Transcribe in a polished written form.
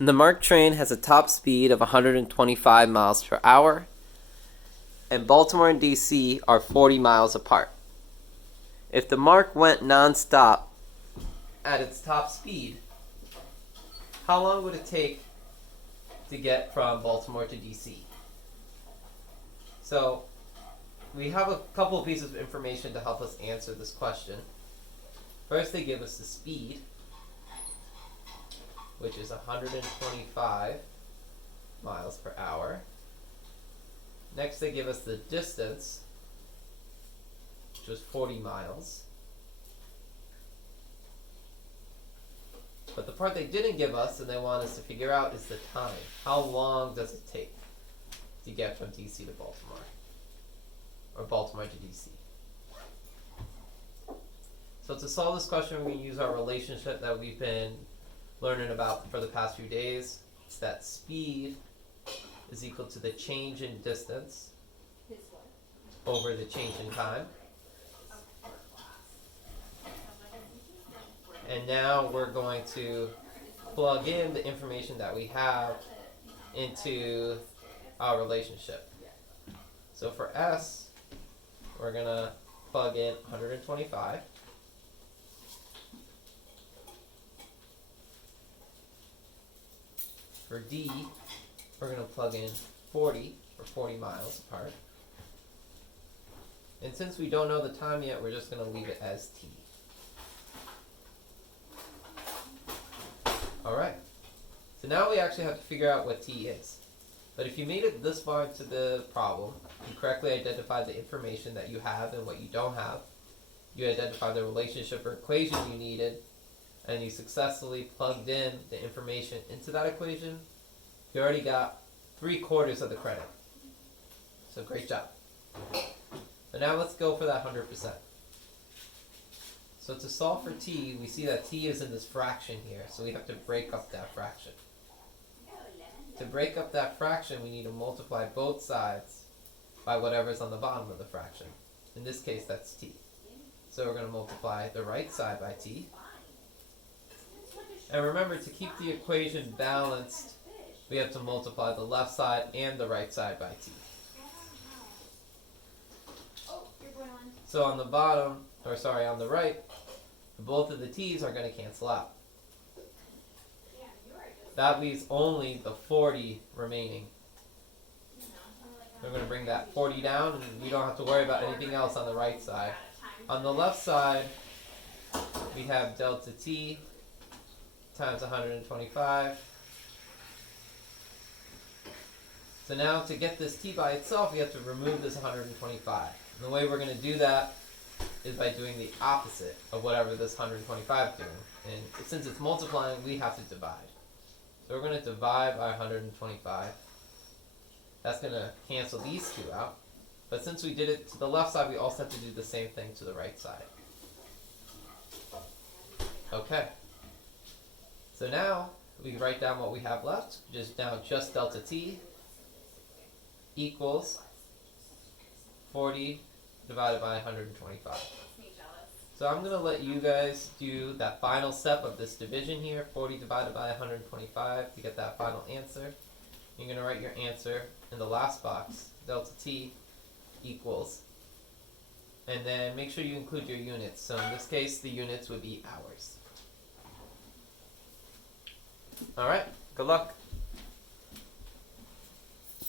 The MARC train has a top speed of 125 miles per hour, and Baltimore and DC are 40 miles apart. If the MARC went nonstop at its top speed, how long would it take to get from Baltimore to DC? So, we have a couple of pieces of information to help us answer this question. First, they give us the speed, which is 125 miles per hour. Next, they give us the distance, which was 40 miles. But the part they didn't give us and they want us to figure out is the time. How long does it take to get from DC to Baltimore? Or Baltimore to DC? So to solve this question, we're going to use our relationship that we've been learning about for the past few days. It's that speed is equal to the change in distance over the change in time. And now we're going to plug in the information that we have into our relationship. So for S, we're going to plug in 125. For D, we're going to plug in 40 for 40 miles apart. And since we don't know the time yet, we're just going to leave it as T. Alright, so now we actually have to figure out what T is. But if you made it this far into the problem, you correctly identified the information that you have and what you don't have, you identified the relationship or equation you needed, and you successfully plugged in the information into that equation, you already got 3/4 of the credit. So great job. But now let's go for that 100%. So to solve for T, we see that T is in this fraction here, so we have to break up that fraction. To break up that fraction, we need to multiply both sides by whatever's on the bottom of the fraction. In this case, that's T. So we're going to multiply the right side by T. And remember, to keep the equation balanced, we have to multiply the left side and the right side by T. So on the bottom, on the right, both of the T's are going to cancel out. That leaves only the 40 remaining. We're going to bring that 40 down, and we don't have to worry about anything else on the right side. On the left side, we have delta T times 125. So now to get this T by itself, we have to remove this 125. And the way we're going to do that is by doing the opposite of whatever this 125 is doing. And since it's multiplying, we have to divide. So we're going to divide by 125. That's going to cancel these two out. But since we did it to the left side, we also have to do the same thing to the right side. Okay. So now we write down what we have left, which is now just delta T equals 40 divided by 125. So I'm going to let you guys do that final step of this division here, 40 divided by 125, to get that final answer. You're going to write your answer in the last box, delta T equals. And then make sure you include your units. So in this case, the units would be hours. Alright, good luck.